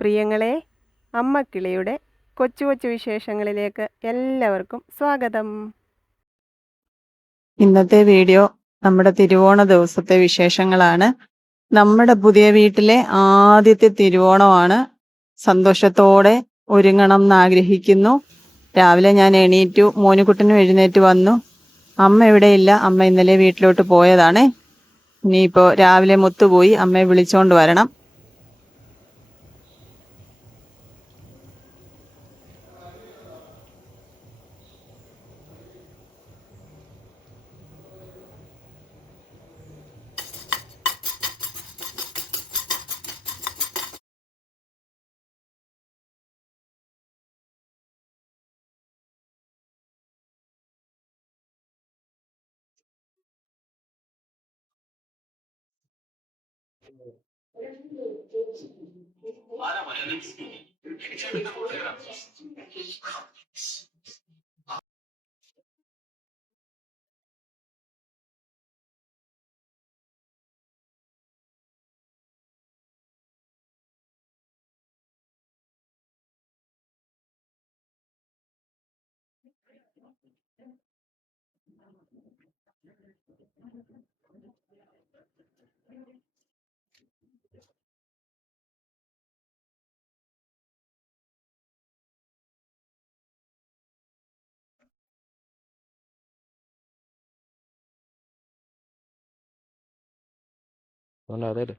പ്രിയങ്ങളെ, അമ്മക്കിളിയുടെ കൊച്ചു കൊച്ചു വിശേഷങ്ങളിലേക്ക് എല്ലാവർക്കും സ്വാഗതം. ഇന്നത്തെ വീഡിയോ നമ്മുടെ തിരുവോണ ദിവസത്തെ വിശേഷങ്ങളാണ്. നമ്മുടെ പുതിയ വീട്ടിലെ ആദ്യത്തെ തിരുവോണമാണ്. സന്തോഷത്തോടെ ഒരുങ്ങണം എന്ന് ആഗ്രഹിക്കുന്നു. രാവിലെ ഞാൻ എണീറ്റു, മോനുകുട്ടനും എഴുന്നേറ്റ് വന്നു. അമ്മ ഇവിടെ ഇല്ല, അമ്മ ഇന്നലെ വീട്ടിലോട്ട് പോയതാണ്. ഇനിയിപ്പോൾ രാവിലെ മുത്തുപോയി അമ്മയെ വിളിച്ചോണ്ട് വരണം. അതെ.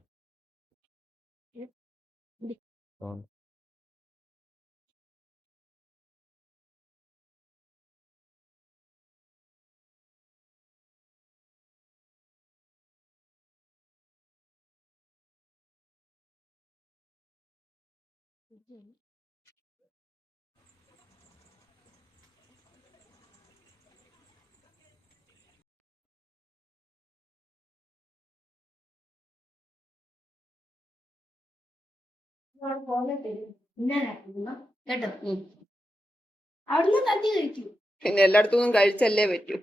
പിന്നെ എല്ലായിടത്തും കഴിച്ചല്ലേ പറ്റൂ.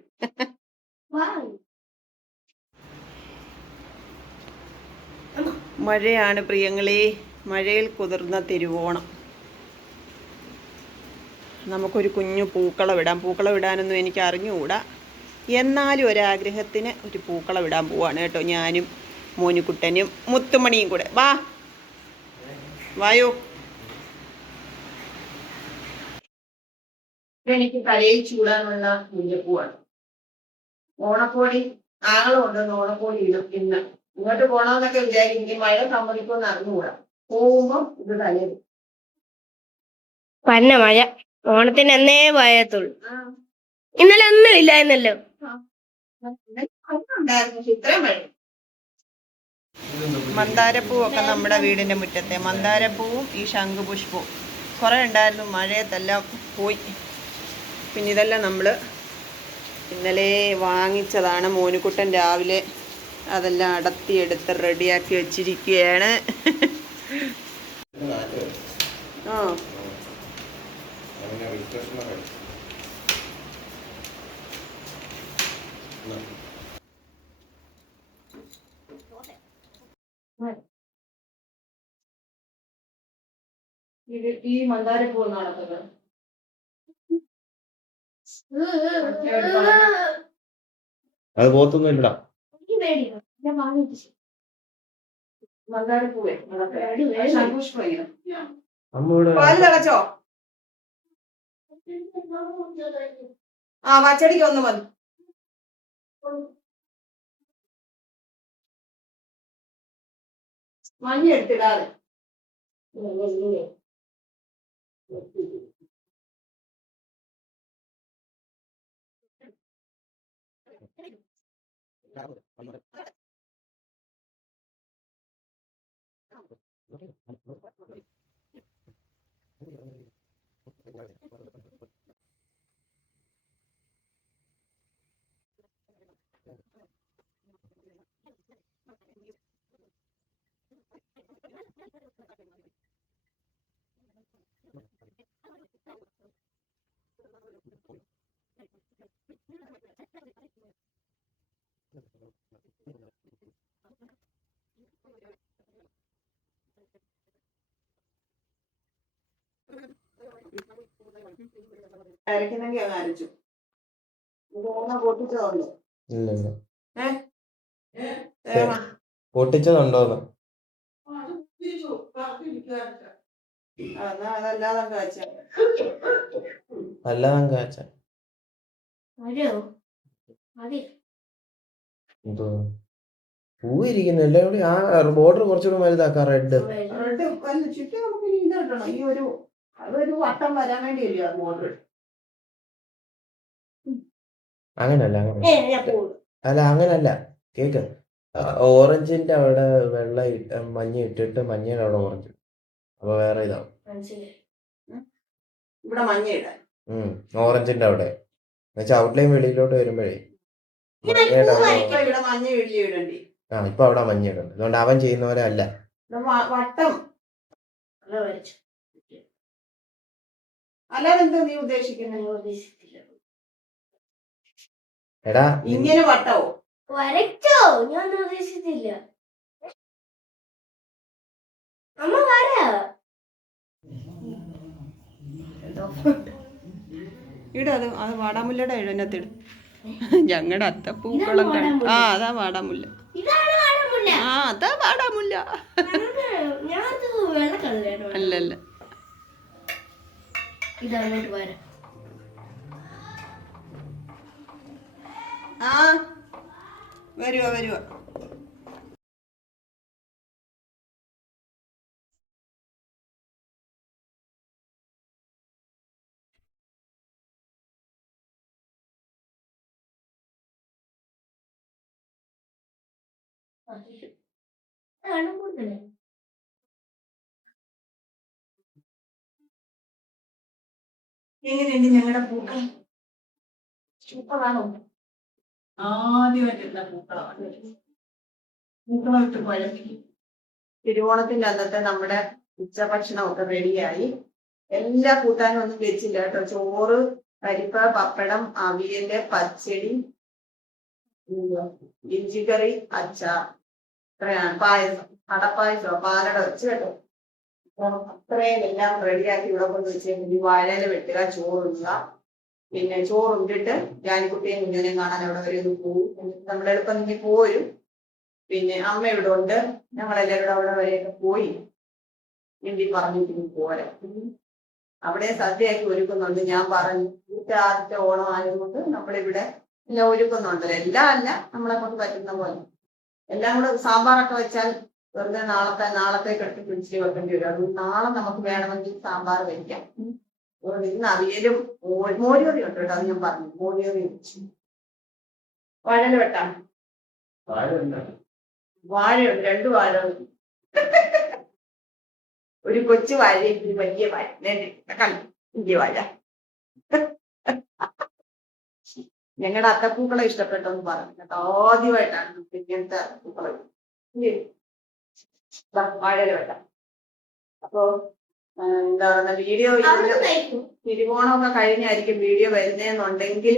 മഴയാണ് പ്രിയങ്ങളെ, മഴയിൽ കുതിർന്ന തിരുവോണം. നമുക്കൊരു കുഞ്ഞു പൂക്കളം ഇടാം. പൂക്കളം ഇടാനൊന്നും എനിക്ക് അറിഞ്ഞുകൂടാ, എന്നാലും ഒരാഗ്രഹത്തിന് ഒരു പൂക്കളം ഇടാൻ പോവാണ് കേട്ടോ. ഞാനും മോനുകുട്ടനും മുത്തുമണിയും കൂടെ. വായോ. എനിക്ക് തലയിൽ ചൂടാനുള്ള മുല്ലപ്പൂവാണ്. ഓണക്കോടി ആങ്ങളും കൊണ്ടുവന്ന് ഓണക്കോടി ഇടും. ഇന്ന് ഇങ്ങോട്ട് പോണമെന്നൊക്കെ വിചാരിക്കും, മഴ സമ്മതിക്കുമെന്ന് അറിഞ്ഞുകൂടാ. പോകുമ്പോ ഇത് തലയിൽ. പന്ന മഴ ഓണത്തിന് എന്നേ പോയത്തുള്ളൂ. ഇന്നലെ ഒന്നും ഇല്ലായിരുന്നല്ലോ. ഇത്രയും മഴ. മന്ദാരപ്പൂവൊക്കെ നമ്മുടെ വീടിന്റെ മുറ്റത്തെ മന്ദാരപ്പൂവും ഈ ശംഖുപുഷ്പവും കുറെ ഉണ്ടായിരുന്നു. മഴയത്തെല്ലാം പോയി. പിന്നെ ഇതെല്ലാം നമ്മൾ ഇന്നലെ വാങ്ങിച്ചതാണ്. മോനുകുട്ടൻ രാവിലെ അതെല്ലാം അടത്തിയെടുത്ത് റെഡിയാക്കി വെച്ചിരിക്കുകയാണ്. ഈ മന്ദാരപ്പൂ നടക്കുന്നത് അത് പോത്തൊന്നും ഇല്ലടാ. മന്ദാരപ്പൂവേ അമ്മൂടെ പാല് തിളച്ചോ? പച്ചടിക്ക് ഒന്ന് മതി. മഞ്ഞ എടുത്തിടാതെ. അരക്കുന്നെങ്കിൽ അങ്ങ് അരച്ചു. തേങ്ങ പൊട്ടിച്ചതുണ്ടോ? ഇല്ല ഇല്ല. തേങ്ങ പൊട്ടിച്ചതുണ്ടോന്ന്? എന്നാ അതല്ലാതെ അങ്ങ് കാച്ചാ. അല്ലാതെ കാച്ച എന്തോ പൂ ഇരിക്കുന്നു എല്ലാം കൂടി. ആ ബോർഡർ കുറച്ചുകൂടെ വലുതാക്കാം. റെഡ് ചുറ്റും നമുക്ക് ഇനി ഇത് കിട്ടണം. ഈ അതൊരു വട്ടം വരാൻ വേണ്ടിയല്ലേ ആ ബോർഡർ. അങ്ങനല്ല അല്ല അങ്ങനല്ല. കേക്ക് ഓറഞ്ചിന്റെ അവിടെ വെള്ള മഞ്ഞ ഇട്ടിട്ട് മഞ്ഞയുടെ അവിടെ ഓറഞ്ച്. അപ്പൊ വേറെ ഇതാവും. ഇവിടെ മഞ്ഞ ഇടാൻ. ഓറഞ്ചിന്റെ അവിടെ എന്നുവെച്ചാൽ ഔട്ട്ലൈൻ വെളിയിലോട്ട് വരുമ്പോഴേ മഞ്ഞയുടെ അവിടെ. ഇവിടെ മഞ്ഞ വലിയ ഇടണ്ടി. ഇപ്പൊ അവിടെ മഞ്ഞ ഇടുന്നുണ്ട്. അതുകൊണ്ട് അവൻ ചെയ്യുന്ന പോലെ അല്ല. വട്ടം അല്ലാതെ എന്തോ നീ ഉദ്ദേശിക്കുന്നത്? എടാ ഇങ്ങനെ വട്ടവോ? വരച്ചോ? ഞാൻ ഉദ്ദേശിച്ചില്ല. അമ്മ വര ഇടത് അത് വാടാമുല്ലയുടെ ഇഴനകത്ത് ഇടും. ഞങ്ങളുടെ അത്തപ്പൂക്കളം ആ അതാ വാടാമുല്ല. ആ അതാ വാടാമുല്ല. അല്ലല്ല ഇതങ്ങോട്ട് വരാം. ആ വരുവാ. എങ്ങനെയുണ്ട് ഞങ്ങളുടെ പൂക്കൾ? സൂപ്പറാണോ? ആദ്യമായിട്ടിരുന്ന പൂക്കളമാണ്. പൂക്കളമിട്ട് കുഴപ്പി. തിരുവോണത്തിന്റെ അന്നത്തെ നമ്മുടെ ഉച്ചഭക്ഷണമൊക്കെ റെഡിയായി. എല്ലാ കൂട്ടാനും ഒന്നും വെച്ചില്ല കേട്ടോ. ചോറ്, പരിപ്പ്, പപ്പടം, അവിയല്, പച്ചടി, ഇഞ്ചിക്കറി, അച്ചാർ, ഇത്രയാണ്. പായസം, അടപ്പായസോ പാലട വെച്ച് കേട്ടോ. അത്രയും എല്ലാം റെഡിയാക്കി ഇവിടെ കൊണ്ട് വെച്ച് വാഴയില വെട്ടുക, ചോറിടുക. പിന്നെ ചോറുണ്ടിട്ട് ജാനിക്കുട്ടിയും കുഞ്ഞിനെയും കാണാൻ അവിടെ വരെ ഒന്ന് പോകും. നമ്മുടെ എളുപ്പം നിങ്ങൾ പോരും. പിന്നെ അമ്മ ഇവിടെ ഉണ്ട്. ഞങ്ങളെല്ലാവരും അവിടെ വരെയൊക്കെ പോയി ഹിന്ദി പറഞ്ഞിട്ട് പോരാ. അവിടെ സദ്യയാക്കി ഒരുക്കുന്നുണ്ട്. ഞാൻ പറഞ്ഞു ആദ്യത്തെ ഓണം ആയതുകൊണ്ട് നമ്മളിവിടെ എല്ലാം ഒരുക്കുന്നുണ്ടല്ലോ. എല്ലാം അല്ല, നമ്മളെ കൊണ്ട് പറ്റുന്ന പോലെ. എല്ലാം കൂടെ സാമ്പാറൊക്കെ വെച്ചാൽ വെറുതെ നാളത്തേക്ക് എടുത്ത് ഫ്രിഡ്ജിൽ വെക്കേണ്ടി വരും. അതുകൊണ്ട് നാളെ നമുക്ക് വേണമെങ്കിൽ സാമ്പാർ വെക്കാം. ഇന്ന് അവിയലും മോരുകറി ഉണ്ട് കേട്ടോ. അത് ഞാൻ പറഞ്ഞു, മോരുകറി വെച്ചു. വാഴയില വെട്ടാം. വാഴയുണ്ട്, 2 വാഴ. ഒരു കൊച്ചു വാഴയും ഒരു വലിയ വാഴ. വലിയ വാഴ. ഞങ്ങളുടെ അത്തപ്പൂക്കളെ ഇഷ്ടപ്പെട്ടെന്ന് പറഞ്ഞു കേട്ടോ. ആദ്യമായിട്ടാണ് നമുക്ക് ഇങ്ങനത്തെ പൂക്കളെ വാഴയില വെട്ടാം. അപ്പൊ എന്താ പറയുക, വീഡിയോ തിരുവോണമൊക്കെ കഴിഞ്ഞായിരിക്കും വീഡിയോ വരുന്നതെന്നുണ്ടെങ്കിൽ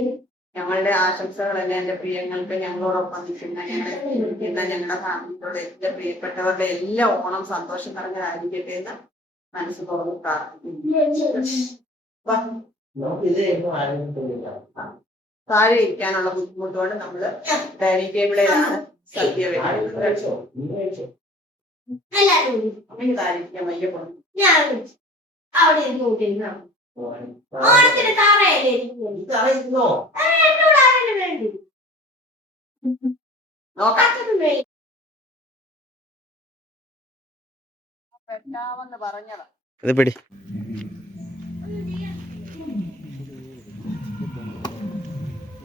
ഞങ്ങളുടെ ആശംസകളെല്ലാം എൻ്റെ പ്രിയങ്ങൾക്ക്, ഞങ്ങളോടൊപ്പം നിൽക്കുന്ന ഞങ്ങളുടെ ഫാമിലിയോട് എൻ്റെ പ്രിയപ്പെട്ടവരുടെ എല്ലാ ഓണം സന്തോഷം നിറഞ്ഞതായിരിക്കട്ടെ എന്ന് മനസ്സ് തുറന്ന് പ്രാർത്ഥിക്കുന്നു. താഴെ ഇരിക്കാനുള്ള ബുദ്ധിമുട്ടുകൊണ്ട് നമ്മള് ഡൈനിങ് ടേബിളിലാണ് സദ്യ വെക്കുന്നത്. അമ്മയ്ക്ക് താഴെ ഇരിക്കാൻ വയ്യ പോണം. അവിടെ ഇരുന്ന് ഓണത്തിന് താറയല്ലേ വെട്ടാമെന്ന് പറഞ്ഞതാ. ഇത് പിടി.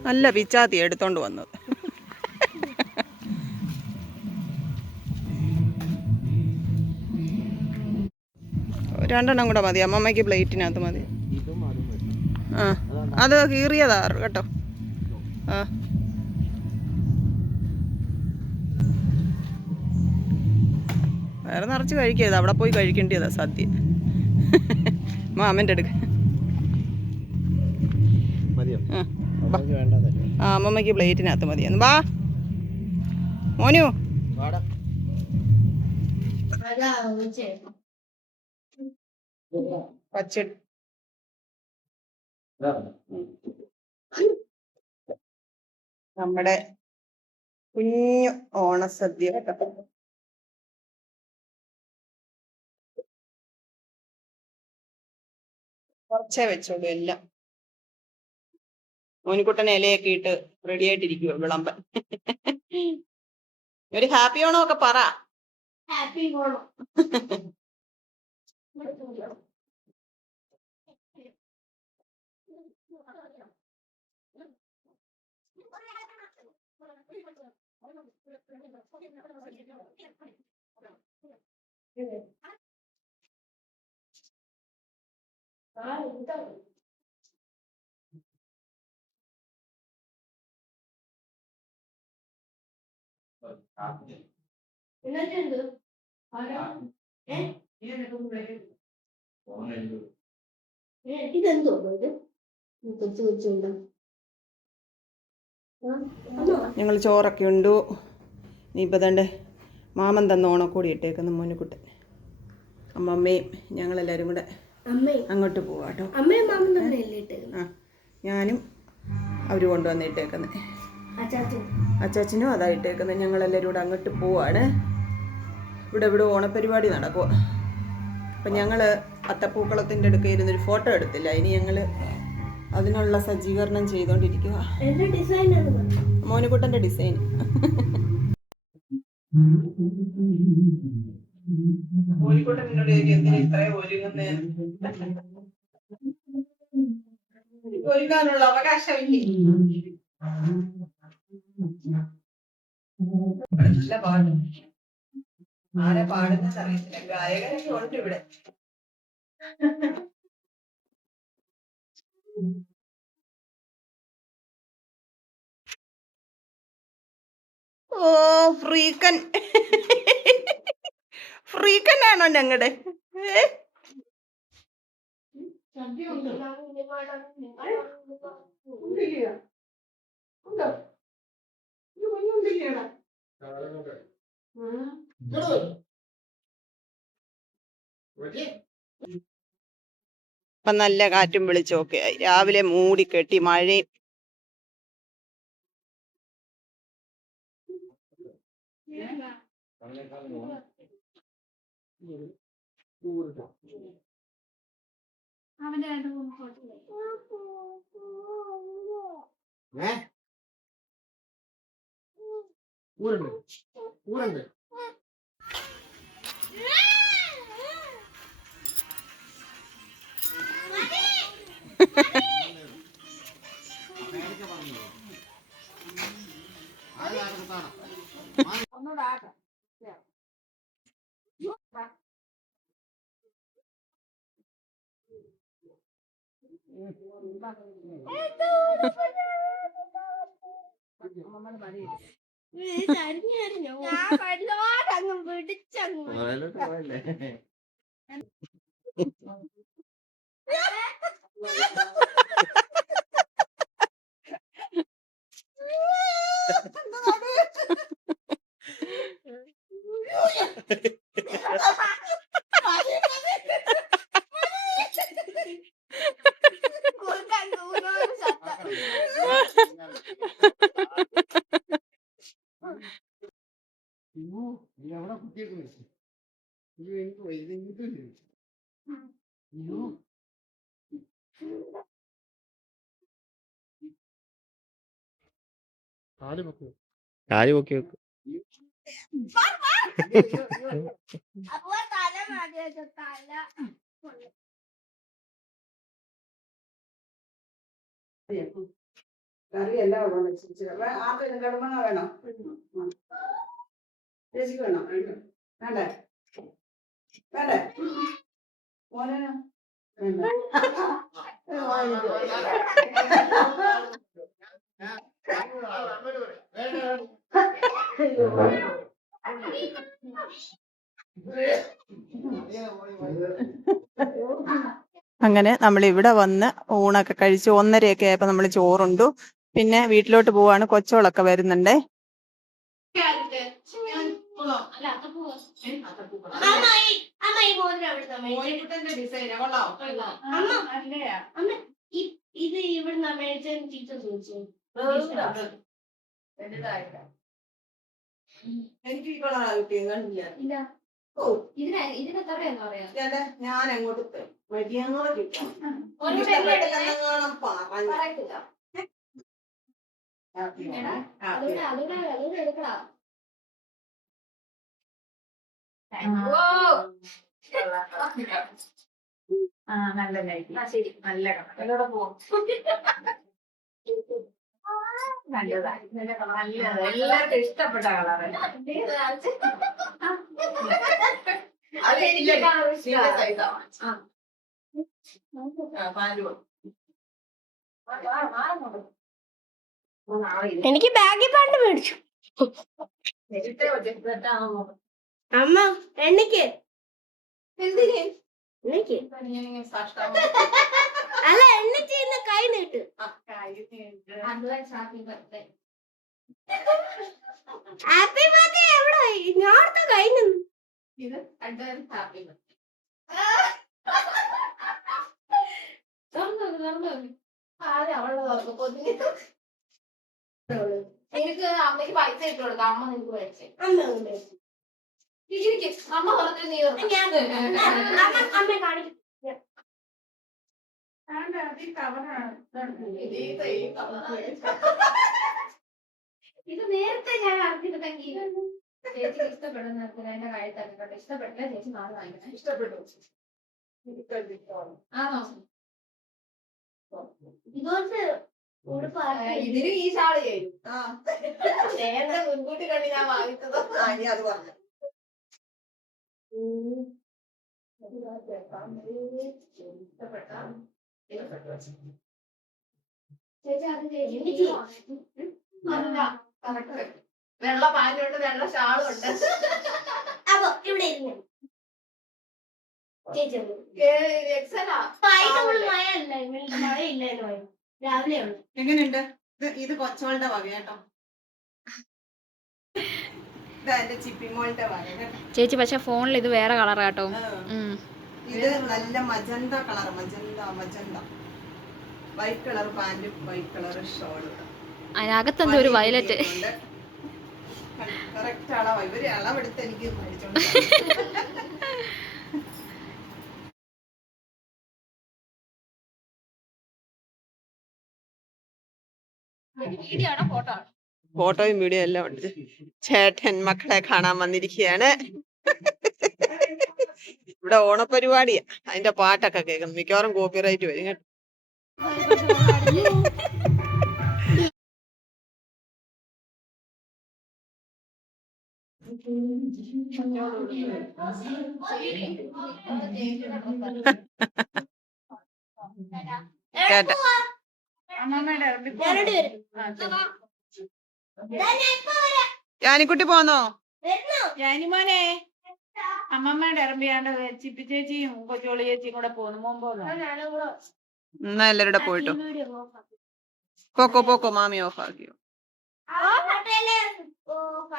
നല്ല പിച്ചാത്തി എടുത്തോണ്ട് വന്നത്. രണ്ടെണ്ണം കൂടെ മതി. അമ്മമ്മയ്ക്ക് പ്ലേറ്റിനകത്ത് മതി. ആ അത് കീറിയതാ കേട്ടോ. ആ വേറെ നിറച്ച് കഴിക്കരുത്. അവിടെ പോയി കഴിക്കേണ്ടതാ സദ്യ. മാമൻ്റെ അടുക്ക. ആ അമ്മമ്മയ്ക്ക് പ്ലേറ്റിനകത്ത് മതിയെന്ന്. വാ മോനു. പച്ചടി നമ്മുടെ കുഞ്ഞു ഓണസദ്യ കേട്ടോ. കുറച്ചേ വെച്ചോളൂ എല്ലാം. മോനിക്കുട്ടൻ ഇലയൊക്കെ ഇട്ട് റെഡി ആയിട്ടിരിക്കുവോ വിളമ്പൻ. ഒരു ഹാപ്പി ഓണം ഒക്കെ പറ. ഹാപ്പി ഓണം. ഇതെന്തോ കൊച്ചു കൊച്ചുണ്ടോ? ഞങ്ങൾ ചോറൊക്കെ ഉണ്ടു. ഇനിയിപ്പോൾ തൻ്റെ മാമൻ തന്ന ഓണക്കോടി ഇട്ടേക്കുന്ന മോനുകുട്ടൻ അമ്മമ്മയും ഞങ്ങളെല്ലാവരും കൂടെ അങ്ങോട്ട് പോവാം കേട്ടോ. അമ്മയും മാമൻ തന്നെയല്ലേ ഇട്ടേക്കുന്നത്? ആ, ഞാനും അവർ കൊണ്ടുവന്ന് ഇട്ടേക്കുന്നത്. അച്ചാച്ചനും അതാ ഇട്ടേക്കുന്നത്. ഞങ്ങളെല്ലാവരും കൂടെ അങ്ങോട്ട് പോവാണ്. ഇവിടെ ഓണപ്പരിപാടി നടക്കുക. അപ്പം ഞങ്ങൾ അത്തപ്പൂക്കളത്തിൻ്റെ അടുക്ക ഇരുന്നൊരു ഫോട്ടോ എടുത്തില്ല. ഇനി ഞങ്ങൾ അതിനുള്ള സജ്ജീകരണം ചെയ്തുകൊണ്ടിരിക്കുക. മോനുകുട്ടൻ്റെ ഡിസൈൻ. ഒരുങ്ങാനുള്ള അവകാശമില്ലേ? നല്ല പാട്ട്. ആരെ പാടുന്നത് അറിയത്തില്ല. ഗായകനൊക്കെ ഉണ്ട് ഇവിടെ. ഓ ഫ്രീക്കൻ. ഫ്രീക്കനാണോ ഞങ്ങളുടെ? ഇപ്പൊ നല്ല കാറ്റും വെളിച്ചമൊക്കെ ആയി. രാവിലെ മൂടിക്കെട്ടി മഴയും. കാല് പൊക്കി വെക്കും. അപ്പൊ തല മതി. തല കറിയല്ല ആർക്കും കിടമണ വേണം. ചേച്ചിക്ക് വേണം. വേണ്ടേ? വേണ്ടേ? മോനെ വേണ്ട. അങ്ങനെ നമ്മൾ ഇവിടെ വന്ന് ഊണൊക്കെ കഴിച്ച് 1:30 ആയപ്പോൾ നമ്മൾ ചോറുണ്ടു. പിന്നെ വീട്ടിലോട്ട് പോവാണ്. കൊച്ചോളൊക്കെ വരുന്നുണ്ടേ. ഇത് ഇവിടുന്ന് മേടിച്ച ടീച്ചർ ചോദിച്ചു എനിക്ക് ഈ കളറാ കിട്ടിയത് കണ്ടില്ല. ഇല്ല ഓ ഇതിന് എത്രയാന്ന് പറയാ ഞാൻ അങ്ങോട്ട് മടിയാങ്ങോടെ കിട്ടാം. ഒരു പറയത്തില്ല അതുകൂടെ എടുക്കടാ. നല്ല ശരി നല്ല കളർ പോകും. നല്ലതാ, എല്ലാവർക്കും ഇഷ്ടപ്പെട്ട കളറ്. എനിക്ക് ബാഗി പാണ്ട് മേടിച്ചു അമ്മ. എണ്ണിക്ക് അല്ല എണ്ണിച്ച് ഇന്ന് കൈ നീട്ട്. ഹാപ്പി ബർത്ത്ഡേ എവിടെ ഞാൻ കൈ നിന്ന് എനിക്ക് അമ്മയ്ക്ക് പൈസ ഇട്ട് കൊടുക്കാം. അമ്മ നിനക്ക് മേടിച്ചേ. അമ്മ പറഞ്ഞു നീ അമ്മ കാണിക്കും. ഇത് നേരത്തെ ഞാൻ അറിഞ്ഞിരുന്നെങ്കിൽ ചേച്ചി ഇഷ്ടപ്പെടുന്ന എന്റെ കാര്യം തന്നിട്ടുണ്ട്. ഇഷ്ടപ്പെട്ട ചേച്ചി നാളെ വാങ്ങിക്കണം. ഇഷ്ടപ്പെട്ടു. ആണോ? ഇതുകൊണ്ട് ഇതിന് ഈ ഷാള് ചെയ്യും. നേരത്തെ മുൻകൂട്ടി കണ്ടി ഞാൻ വാങ്ങിച്ചത്. ഇനി അത് പറഞ്ഞു. ഇഷ്ടപ്പെട്ട ചേച്ചി അത് ചേച്ചി വെള്ള പാന്റുണ്ട്, വെള്ള ഷാളും ഉണ്ട്. അപ്പൊ ഇവിടെ ഇരുന്നു ചേച്ചി എക്സലാ. മഴയില്ലല്ലോ രാവിലെ ഉണ്ട്. എങ്ങനെയുണ്ട്? ഇത് കൊച്ചോളുടെ വക കേട്ടോ. ഇതാ എന്റെ ചിപ്പിമോളുടെ വക കേട്ടോ. ചേച്ചി പക്ഷെ ഫോണിൽ ഇത് വേറെ കളറാ കേട്ടോ. ഇത് നല്ല magenta colour, magenta white colour പാന്റും വൈറ്റ് കളർ ഷോളും. അതിനകത്ത് എന്തോ ഒരു വയലറ്റ്. കറക്റ്റ് അളവാ. ഇവര് അളവെടുത്ത് എനിക്ക് മേടിച്ചോണ്ട് വീഡിയോ ആണോ ഫോട്ടോ ആണോ? ഫോട്ടോയും വീഡിയോ എല്ലാം ഉണ്ട്. ചേട്ടൻ മക്കളെ കാണാൻ വന്നിരിക്കുകയാണ്. ഇവിടെ ഓണപരിപാടിയാ, അതിന്റെ പാട്ടൊക്കെ കേൾക്കുന്നു. മിക്കവാറും കോപ്പിറൈറ്റ് വരും കേട്ടോ. കേട്ടോ ജാനിക്കുട്ടി പോന്നോ? ജാനിമോനെ അമ്മമ്മയുടെ ഇറമ്പിയാണ്ട് ചിപ്പി ചേച്ചിയും കൊച്ചോളി ചേച്ചിയും കൂടെ പോന്നു. മോമ്പോന്നോ എന്നാ എല്ലാവരുടെ പോയിട്ടോ. പോക്കോ മാമി ഓഫ് ആക്കിയോ.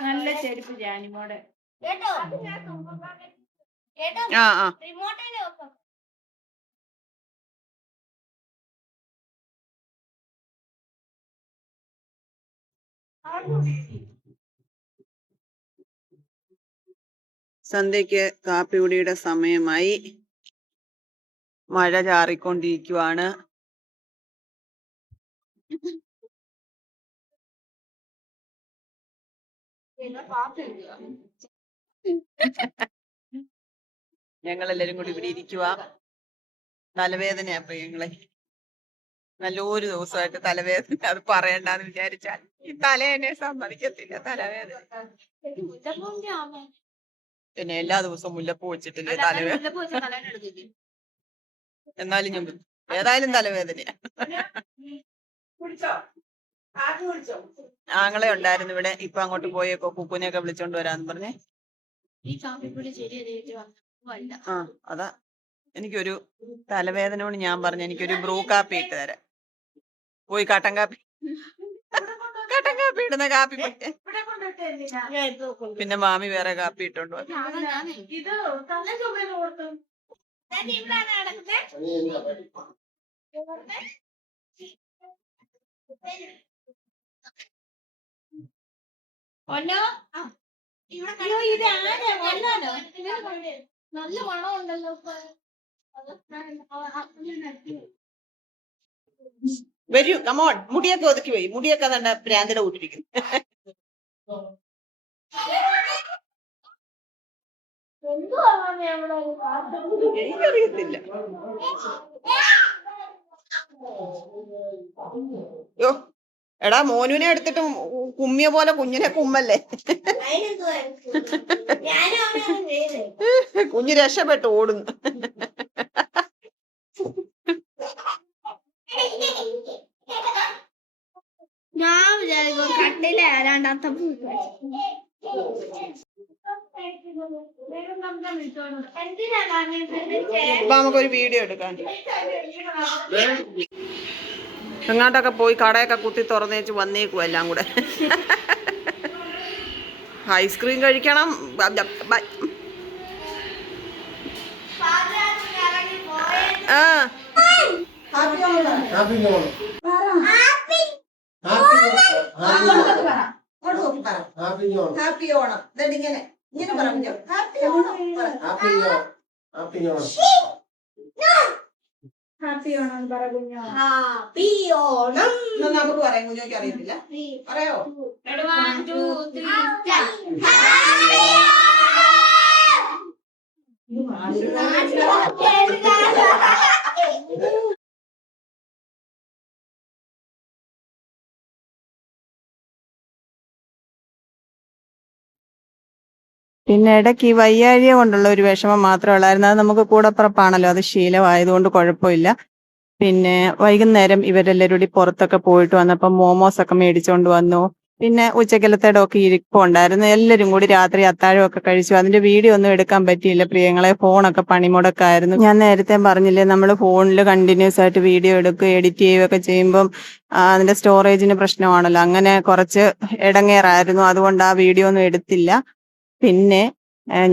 നല്ല ചെരുപ്പ് ജാനിമോടെ. ആ സന്ധ്യക്ക് കാപ്പികുടിയുടെ സമയമായി. മഴ ചാറിക്കൊണ്ടിരിക്കുവാണ്. ഞങ്ങളെല്ലാരും കൂടി ഇവിടെ ഇരിക്കുക. തലവേദനയാ പ്രിയങ്ങളെ. നല്ലൊരു ദിവസമായിട്ട് തലവേദന. അത് പറയണ്ടെന്ന് വിചാരിച്ചാൽ ഈ തലേനെ സമ്മതിക്കത്തില്ല തലവേദന. പിന്നെ എല്ലാ ദിവസവും മുല്ലപ്പൂ വെച്ചിട്ടില്ലേ തലവേദന. എന്നാലും ഞാൻ ഏതായാലും തലവേദനയാ. ആങ്ങളെ ഉണ്ടായിരുന്നു ഇവിടെ. ഇപ്പൊ അങ്ങോട്ട് പോയേക്കോ. കുക്കുനെയൊക്കെ വിളിച്ചോണ്ട് വരാന്ന് പറഞ്ഞേ. ആ അതാ എനിക്കൊരു തലവേദന കൊണ്ട് ഞാൻ പറഞ്ഞു എനിക്കൊരു ബ്രൂ കാപ്പി ഇട്ട് തരാം. പോയി കട്ടൻ കാപ്പി ഇടുന്ന കാപ്പി പിന്നെ മാമി വേറെ കാപ്പി ഇട്ടോണ്ട് വന്നു. ഒന്നോ അയ്യോ ഇത് ആരാ കൊല്ലാനോ നല്ല മണമുണ്ടല്ലോ ഇപ്പൊ. വരൂ കമോൺ, മുടിയൊക്കെ ഒതുക്കി പോയി, മുടിയൊക്കെ തന്നെ ഭ്രാന്തിടെ കൂട്ടിരിക്കുന്നു. എന്തുവാ മാമി അവിടെ ഒരു പാത്രം? എനിക്കറിയത്തില്ല. യോ എടാ, മോനുവിനെ എടുത്തിട്ട് കുമ്മിയ പോലെ കുഞ്ഞിനെ കുമ്മല്ലേ. ഞാനും അമ്മയൊന്നും ചെയ്തേ. കുഞ്ഞ് രക്ഷപ്പെട്ട് ഓടുന്നു. ഞാൻ വിചാരിക്കും കട്ടിലെ ആരാണ്ടാത്ത എന്തിനാ മാമി അപ്പൊ നമുക്കൊരു വീഡിയോ എടുക്കാൻ. എങ്ങാണ്ടൊക്കെ പോയി കടയൊക്കെ കുത്തി തുറന്നേച്ച് വന്നേക്കും എല്ലാം കൂടെ. ഐസ്ക്രീം കഴിക്കണം. ആ ഹാപ്പി ഓണം. ഇങ്ങനെ ഇങ്ങനെ പറഞ്ഞു. ഹാപ്പി ഓണം. ഹാപ്പി ഓണം പറ കുഞ്ഞോ. ഹാപ്പി ഓണം. നമുക്ക് പറയാം, കുഞ്ഞോക്ക് അറിയത്തില്ല. പറയോ? 1 2 3 പിന്നെ ഇടയ്ക്ക് ഈ വയ്യാഴിക കൊണ്ടുള്ള ഒരു വിഷമം മാത്രമേ ഉള്ളായിരുന്നു. അത് നമുക്ക് കൂടപ്പുറപ്പാണല്ലോ, അത് ശീലമായതുകൊണ്ട് കുഴപ്പമില്ല. പിന്നെ വൈകുന്നേരം ഇവരെല്ലാവരും കൂടി പുറത്തൊക്കെ പോയിട്ട് വന്നപ്പോൾ മോമോസൊക്കെ മേടിച്ചുകൊണ്ട് വന്നു. പിന്നെ ഉച്ചക്കലത്തേടൊക്കെ ഇരിപ്പുണ്ടായിരുന്നു. എല്ലാവരും കൂടി രാത്രി അത്താഴമൊക്കെ കഴിച്ചു. അതിന്റെ വീഡിയോ ഒന്നും എടുക്കാൻ പറ്റിയില്ല പ്രിയങ്ങളെ, ഫോണൊക്കെ പണിമുടക്കായിരുന്നു. ഞാൻ നേരത്തെ പറഞ്ഞില്ലേ, നമ്മൾ ഫോണിൽ കണ്ടിന്യൂസ് ആയിട്ട് വീഡിയോ എടുക്കുക എഡിറ്റ് ചെയ്യുകയൊക്കെ ചെയ്യുമ്പം അതിന്റെ സ്റ്റോറേജിന് പ്രശ്നമാണല്ലോ. അങ്ങനെ കുറച്ച് ഇടങ്ങേറായിരുന്നു. അതുകൊണ്ട് ആ വീഡിയോ ഒന്നും എടുത്തില്ല. പിന്നെ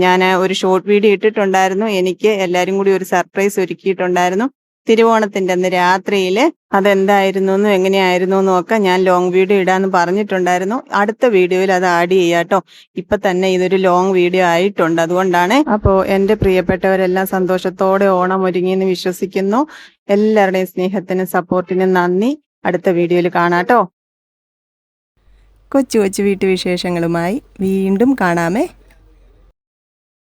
ഞാൻ ഒരു ഷോർട്ട് വീഡിയോ ഇട്ടിട്ടുണ്ടായിരുന്നു. എനിക്ക് എല്ലാവരും കൂടി ഒരു സർപ്രൈസ് ഒരുക്കിയിട്ടുണ്ടായിരുന്നു. തിരുവോണത്തിന്റെ അന്ന് രാത്രിയിൽ അതെന്തായിരുന്നു എന്നും എങ്ങനെയായിരുന്നു എന്നും ഒക്കെ ഞാൻ ലോങ് വീഡിയോ ഇടാന്ന് പറഞ്ഞിട്ടുണ്ടായിരുന്നു. അടുത്ത വീഡിയോയിൽ അത് ആഡ് ചെയ്യാട്ടോ. ഇപ്പൊ തന്നെ ഇതൊരു ലോങ് വീഡിയോ ആയിട്ടുണ്ട്, അതുകൊണ്ടാണ്. അപ്പോൾ എൻ്റെ പ്രിയപ്പെട്ടവരെല്ലാം സന്തോഷത്തോടെ ഓണം ഒരുങ്ങിയെന്ന് വിശ്വസിക്കുന്നു. എല്ലാവരുടെയും സ്നേഹത്തിനും സപ്പോർട്ടിനും നന്ദി. അടുത്ത വീഡിയോയിൽ കാണാട്ടോ. കൊച്ചു കൊച്ചു വീട്ടുവിശേഷങ്ങളുമായി വീണ്ടും കാണാമേ.